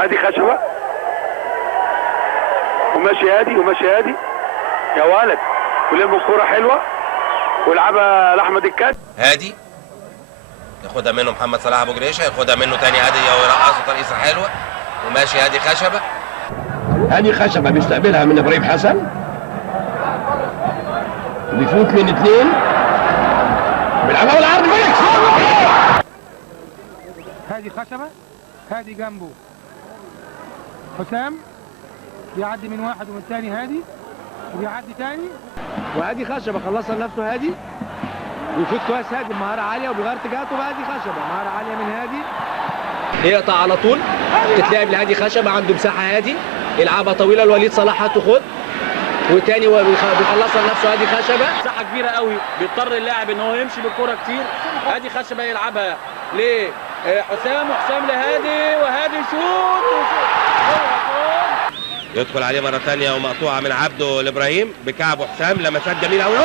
هادي خشبه وماشي هادي وماشي هادي يا ولد، ولم الكوره حلوه ويلعبها لاحمد الكات. هادي ياخدها منه محمد صلاح ابو جريشه، ياخدها منه تاني هادي ويرقصه ترقيصه حلوه وماشي هادي خشبه. هادي خشبه بيستقبلها من ابراهيم حسن، بيفوت من اثنين بيلعبها بالعرض فيكس. هادي خشبه، هادي جنبه حسام، بيعدي من واحد ومن الثاني هادي وبيعدي تاني، وهادي خشبه خلصها لنفسه هادي، بيفوت كويس هادي بمهاره عاليه وبيغير اتجاهاته بهادي خشبه، مهاره عاليه من هادي، يقطع على طول تتلعب لهادي خشبه، عنده مساحه هادي يلعبها طويله لوليد صلاح، هات وخد وتاني بيخلصها لنفسه هادي خشبه. مساحه كبيره قوي بيضطر اللاعب ان هو يمشي بالكره كتير. هادي خشبه يلعبها لحسام وحسام لهادي وهادي شوط يدخل عليه مره ثانيه ومقطوعه من عبده لابراهيم بكعبه حسام، لمسات جميله قوي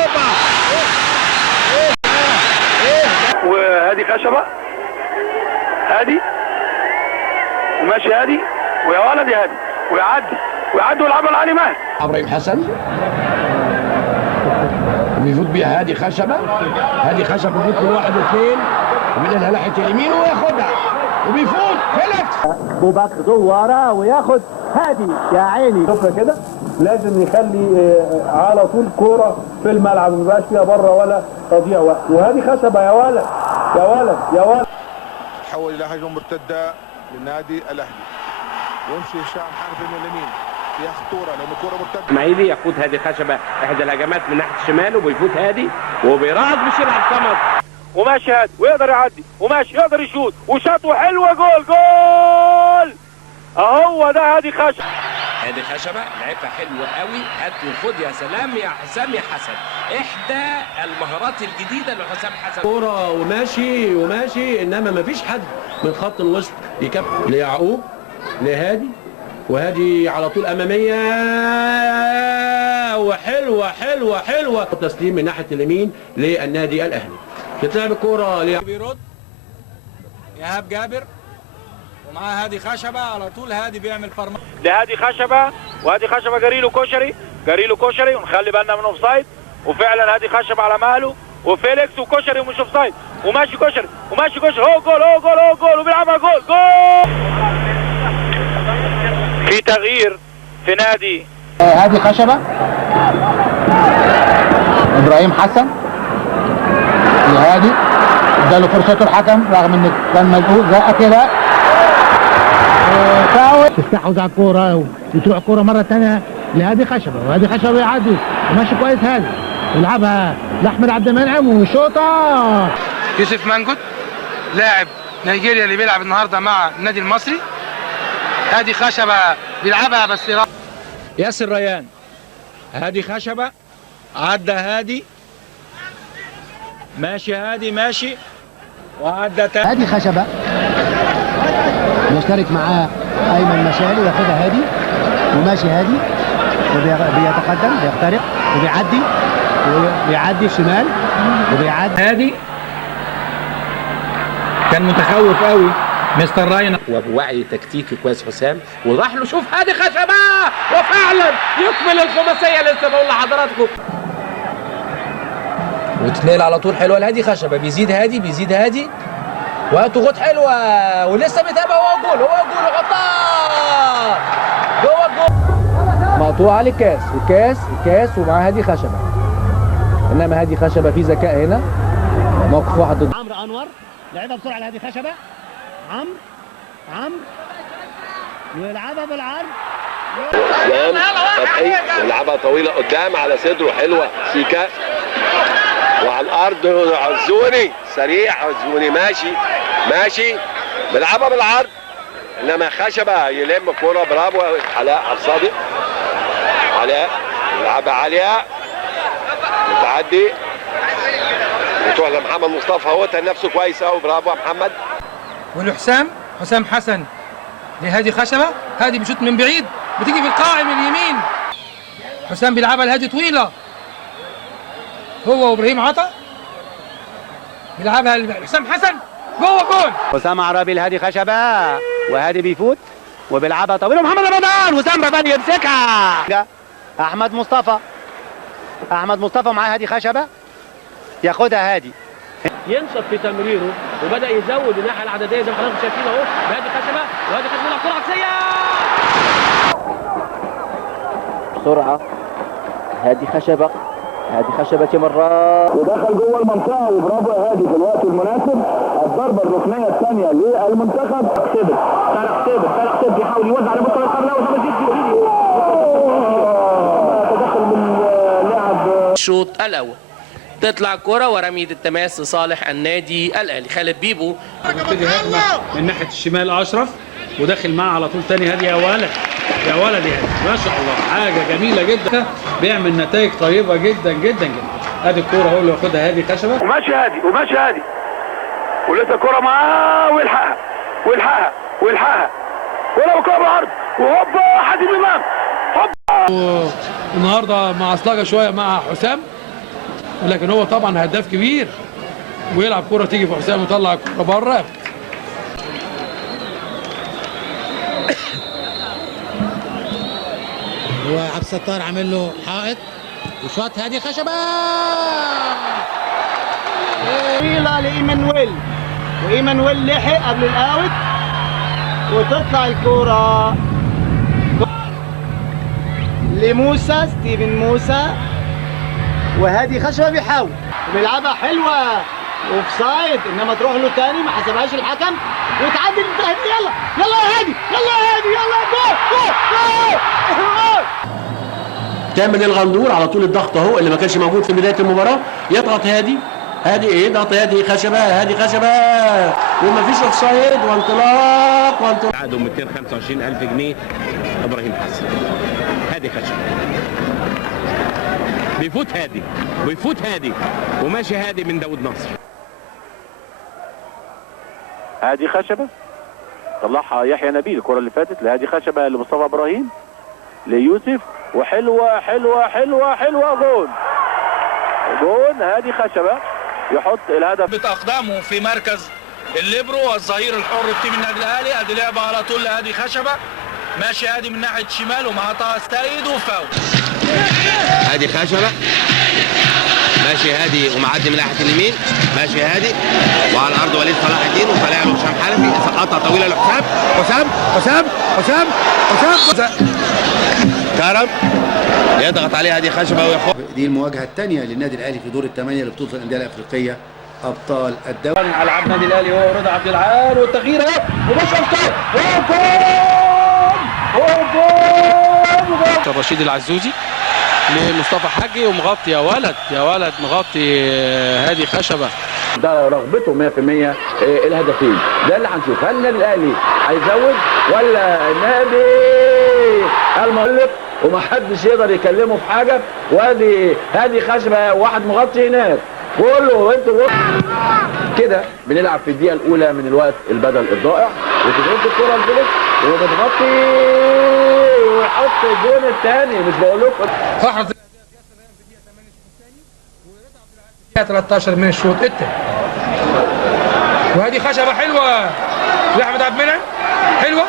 وهادي خشبه هادي وماشي هادي ويا ولد يا هادي ويعدي ويلعبها لعلي ماهر. ابراهيم حسن بيفوت بيها هادي خشبه، هادي خشبه بيفوت من واحد واثنين وبينها ناحيه اليمين وياخدها وبيفوت فيليكس. ابو بكر وراه وياخد هادي يا عيني. شوفنا كده لازم يخلي على طول كوره في الملعب، ما يبقاش فيها بره ولا تضييع وقت. وهذه خشبه يا ولد يا ولد يا ولد. تحول الى هجمه مرتده للنادي الاهلي، ويمشي هشام حنفي من اليمين، فيها خطوره لان الكوره مرتده. اسماعيلي ياخد هادي خشبه احدى الهجمات من ناحيه الشمال وبيفوت هادي وبيراض مش يلعب صمد وماشي هادي ويقدر يعدي وماشي يقدر يشوط وشاط حلوه جول اهو ده هادي خشبه. هادي خشبه لعبها حلوه قوي، هات وخد يا سلام يا حسام يا حسن، احدى المهارات الجديده لحسام حسن. كوره وماشي انما ما فيش حد من خط الوسط يكمل ليعقوب لهادي، وهادي على طول اماميه وحلوه تسليم من ناحيه اليمين للنادي الاهلي. تتلعب الكوره بيرد ايهاب جابر ومعاه هادي خشبه على طول، هادي بيعمل فرمان لهادي خشبه وهادي خشبه جريله كشري ونخلي بالنا من اوفسايد، وفعلا هادي خشبه على مهله وفيليكس وكشري ومش اوفسايد وماشي كشري هو جول وبيلعبها جول. في تغيير في نادي هادي خشبه، ابراهيم حسن لهادي اداله فرصته الحكم رغم ان كان مجهول زقه كده فاول، تستحوذ على الكوره وتروح الكوره مره ثانيه لهادي خشبه، وهادي خشبه يعدي وماشي كويس هادي يلعبها لاحمد عبد المنعم وشوطه. يوسف مانجوت لاعب نيجيريا اللي بيلعب النهارده مع النادي المصري، هادي خشبه بيلعبها بس ياسر ريان، هادي خشبه عدى هادي ماشي وعدى تاني. هادي خشبه يشترك معاه ايمن مشالي ياخدها هادي وماشي هادي وبيتقدم بيخترق وبيعدي الشمال وبيعدي. هادي كان متخوف قوي مستر راين وبوعي تكتيكي كويس حسام وراح له. شوف هادي خشبه وفعلا يكمل الخماسيه لسه بقول لحضراتكم. وتتنقل على طول حلوه لهادي خشبه، بيزيد هادي وهاتوا خد حلوه ولسه بيتابع. هو جول وحطها جوه الجول، مقطوعه للكاس ومع هادي خشبه، انما هادي خشبه في ذكاء هنا، موقف واحد ضد عمرو انور لعبها بسرعه لهادي خشبه، عمرو ويلعبها بالعرض فتحي يلعبها طويله قدام على صدره حلوه شيكا وعلى الارض عزوني سريع، عزوني ماشي بيلعبها بالعرض، انما خشبه يلم كوره. برافو علاء عبد الصادق، علاء يلعبها عاليه وتعدي وتروح لمحمد مصطفى، هو نفسه كويس قوي. برافو يا محمد. حسام حسن لهادي خشبه، هادي بيشوط من بعيد بتيجي في القائم اليمين، حسام بيلعبها لهادي طويله، هو وابراهيم عطا بيلعبها لحسام حسن جوه جول. حسام عرابي لهادي خشبه وهادي بيفوت وبيلعبها طويله محمد رمضان وسام بن يمسكها. احمد مصطفى معاه هادي خشبه ياخدها هادي ينشط في تمريره وبدا يزود الناحيه العدديه زي ما حضراتكم شايفين اهو بهادي خشبه وهادي خشبه بيلعب كره عكسيه بسرعه. هادي خشبه مرات ودخل جوه المنطقه وبرافو يا هادي في الوقت المناسب. الضربه الركنيه الثانيه للمنتخب. طارق سيد بيحاول يوزع على مستوى القرناوي تدخل من لاعب الشوط الاول. تطلع الكرة ورمية التماس لصالح النادي الاهلي. خالد بيبو بتبتدي هجمه من ناحيه الشمال اشرف وداخل معاه على طول تاني هادي يا ولد يا ولد يا هادي ما شاء الله حاجه جميله جدا بيعمل نتائج طيبه جدا جدا جدا. ادي الكوره هو اللي واخدها هادي خشبه وماشي هادي ولسه الكوره معاه ويلحقها ولو كوره بالعرض وهوبا حاتم امام هوبا. النهارده معصلجه شويه مع حسام لكن هو طبعا هداف كبير ويلعب كرة تيجي في حسام ويطلع الكرة بره. هو عبد الستار عامل له حائط وشاط هادي خشبه طويله وايمانويل لحق قبل الاوت وتطلع الكوره لموسى ستيفن موسى وهادي خشبه بيحاول وبيلعبها حلوه اوفسايد انما تروح له تاني ما حسبهاش الحكم وتعدي يلا يا هادي جول. كامل الغندور على طول الضغط اهو اللي ما كانش موجود في بدايه المباراه. يضغط هادي يضغط هادي خشبه ومفيش اوفسايد وانطلاق عقده 225,000 جنيه ابراهيم حسن. هادي خشبه بيفوت هادي وماشي هادي من داود نصر. هادي خشبه طلعها يحيى نبيل الكره اللي فاتت لهادي خشبه لمصطفى ابراهيم ليوسف وحلوه جون هادي خشبه يحط الهدف بأقدامه في مركز الليبرو والظهير الحر في تيم النادي الاهلي. ادي لعبه على طول لهادي خشبه ماشي هادي من ناحيه الشمال ومع طه السيد وفاول. هادي خشبه ماشي هادي ومعدي من ناحيه اليمين ماشي هادي وعلى الارض وليد صلاح الدين وطالع له هشام حنفي سقطها طويله لحسام كرم يضغط عليه هادي خشبه وياخد. دي المواجهه الثانيه للنادي الاهلي في دور الثمانيه لبطوله الانديه الافريقيه ابطال الدوري. العاب النادي الاهلي هو رضا عبد العال والتغيير اهو ومش اوفسايد جول رشيد العزوزي لمصطفى حجي ومغطي يا ولد مغطي هادي خشبه. ده رغبته 100% الهدفين ده اللي هنشوف هل النادي الاهلي هيزود ولا النادي المغلق ومحدش يقدر يكلمه في حاجه. وادي هادي خشبه واحد مغطي هناك كله انتوا كده بنلعب في الدقيقه الاولى من الوقت البدل الضائع وتضرب الكره الفليكس وبتغطي ويحط الجون الثاني. مش بقول لكم فحص 13 من الشوط الثاني وهذه خشبه حلوه لاحمد عبد المنعم حلوه